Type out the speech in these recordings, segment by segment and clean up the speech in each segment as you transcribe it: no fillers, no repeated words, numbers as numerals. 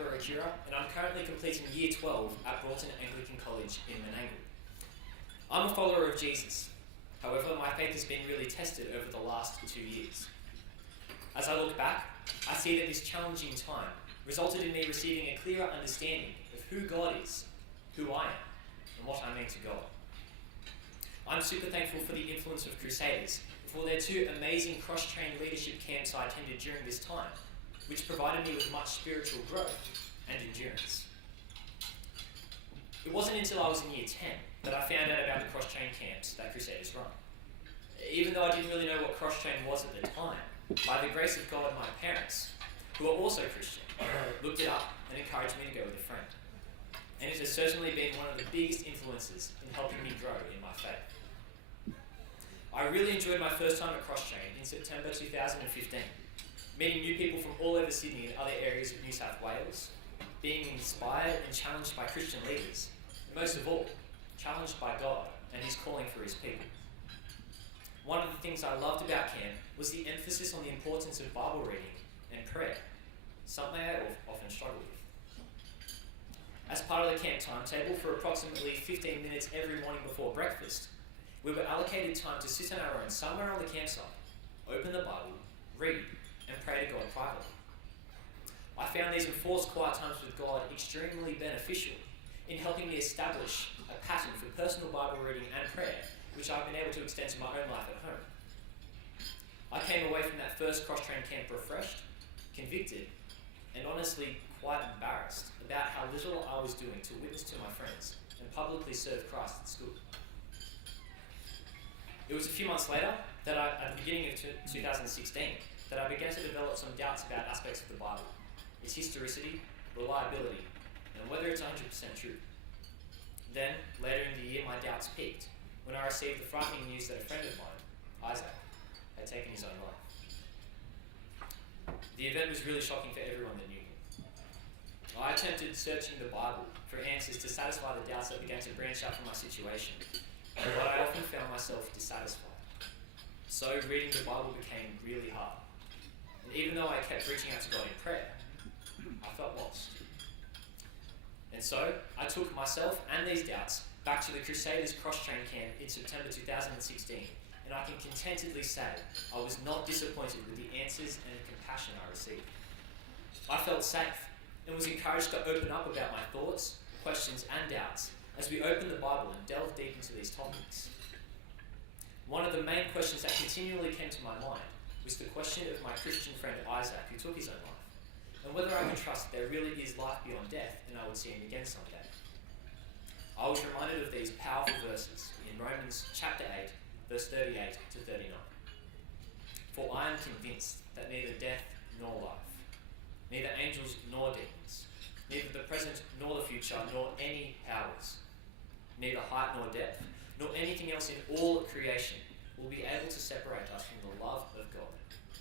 and I'm currently completing Year 12 at Broughton Anglican College in Menangle. I'm a follower of Jesus. However, my faith has been really tested over the last 2 years. As I look back, I see that this challenging time resulted in me receiving a clearer understanding of who God is, who I am, and what I mean to God. I'm super thankful for the influence of Crusaders, for their 2 amazing cross-trained leadership camps I attended during this time, which provided me with much spiritual growth and endurance. It wasn't until I was in Year 10 that I found out about the cross-train camps that Crusaders run. Even though I didn't really know what cross-train was at the time, by the grace of God, my parents, who are also Christian, looked it up and encouraged me to go with a friend. And it has certainly been one of the biggest influences in helping me grow in my faith. I really enjoyed my first time at cross-train in September 2015, meeting new people from all over Sydney and other areas of New South Wales, being inspired and challenged by Christian leaders, and most of all, challenged by God and His calling for His people. One of the things I loved about camp was the emphasis on the importance of Bible reading and prayer, something I often struggle with. As part of the camp timetable, for approximately 15 minutes every morning before breakfast, we were allocated time to sit on our own somewhere on the campsite, open the Bible, read, and pray to God privately. I found these enforced quiet times with God extremely beneficial in helping me establish a pattern for personal Bible reading and prayer, which I've been able to extend to my own life at home. I came away from that first cross-train camp refreshed, convicted, and honestly quite embarrassed about how little I was doing to witness to my friends and publicly serve Christ at school. It was a few months later, at the beginning of 2016, that I began to develop some doubts about aspects of the Bible, its historicity, reliability, and whether it's 100% true. Then, later in the year, my doubts peaked when I received the frightening news that a friend of mine, Isaac, had taken his own life. The event was really shocking for everyone that knew him. I attempted searching the Bible for answers to satisfy the doubts that began to branch out from my situation, but I often found myself dissatisfied. So reading the Bible became really hard. And even though I kept reaching out to God in prayer, I felt lost. And so I took myself and these doubts back to the Crusaders cross-train camp in September 2016, and I can contentedly say I was not disappointed with the answers and the compassion I received. I felt safe and was encouraged to open up about my thoughts, questions, and doubts as we opened the Bible and delved deep into these topics. One of the main questions that continually came to my mind was the question of my Christian friend Isaac, who took his own life, and whether I could trust there really is life beyond death and I would see him again someday. I was reminded of these powerful verses in Romans chapter 8, verse 38 to 39. For I am convinced that neither death nor life, neither angels nor demons, neither the present nor the future, nor any powers, neither height nor depth, nor anything else in all creation will be able to separate us from the love of God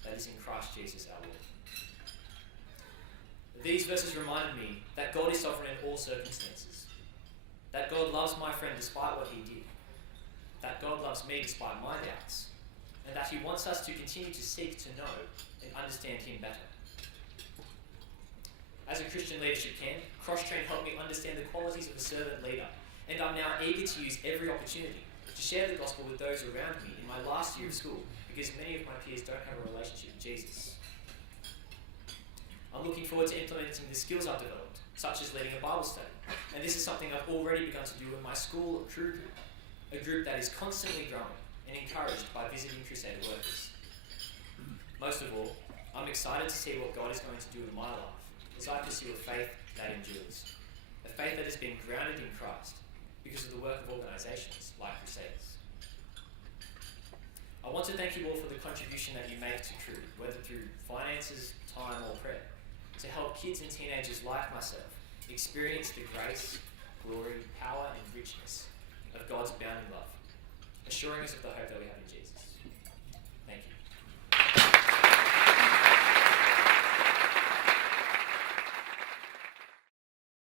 that is in Christ Jesus our Lord. These verses reminded me that God is sovereign in all circumstances, that God loves my friend despite what he did, that God loves me despite my doubts, and that he wants us to continue to seek to know and understand him better. As a Christian leadership camp, Cross-Train helped me understand the qualities of a servant leader, and I'm now eager to use every opportunity to share the gospel with those around me in my last year of school, because many of my peers don't have a relationship with Jesus. I'm looking forward to implementing the skills I've developed, such as leading a Bible study, and this is something I've already begun to do in my school crew group, a group that is constantly growing and encouraged by visiting Crusader workers. Most of all, I'm excited to see what God is going to do in my life as I pursue a faith that endures, a faith that has been grounded in Christ because of the work of organisations like Crusaders. I want to thank you all for the contribution that you make to Crew, whether through finances, time or prayer, to help kids and teenagers like myself experience the grace, glory, power and richness of God's abounding love, assuring us of the hope that we have in Jesus.